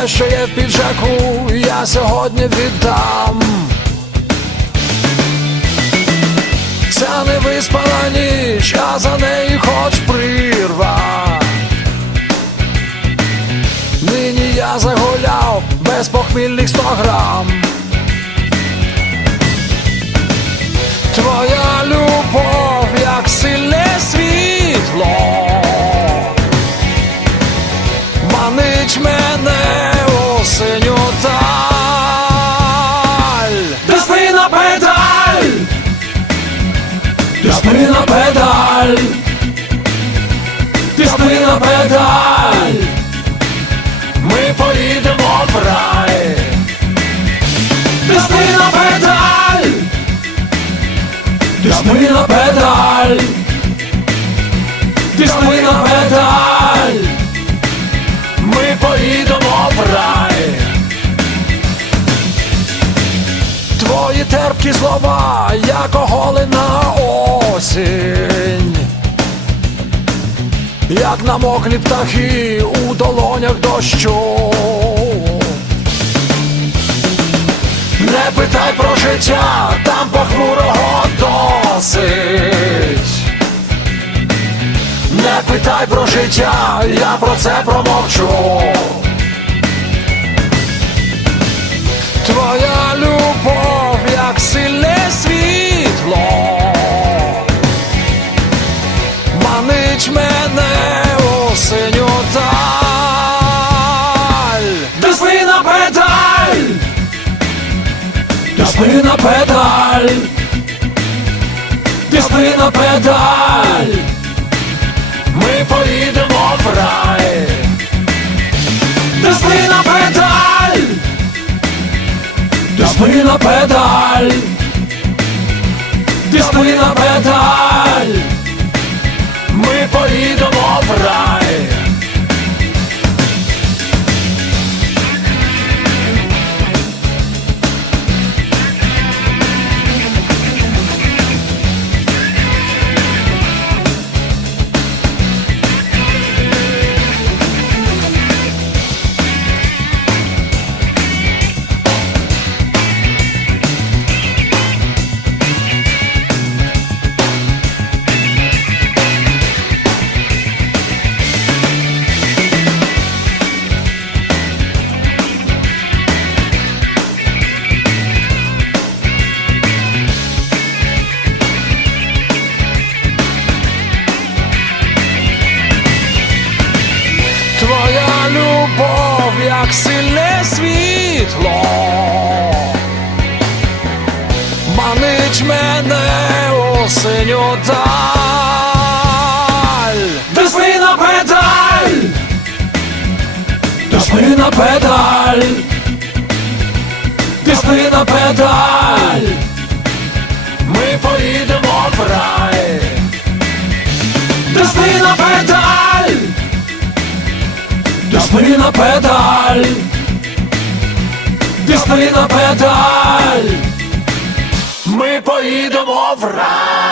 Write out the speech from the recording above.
Все, що є в піджаку, я сьогодні віддам. Ця невиспана ніч, а за неї хоч прирва. Нині я загуляв без похмільних сто грам. Твоя любов, Твої терпкі слова, як оголена осінь, як намоклі птахи у долонях дощу. Не питай про життя, там похмурого досить. Не питай про життя, я про це промовчу. Манить мене у синю даль. Тисни на педаль! Тисни на педаль, тисни на педаль, ми поїдемо в рай. Тисни на педаль, тисни на педаль, тисни на педаль, ми поїдемо світло, манить мене у синю даль. Тисни на педаль, тисни на педаль, тисни на педаль, ми поїдемо в рай. Тисни на педаль. Тисни на педаль, тисни на педаль, ми поїдемо в рай.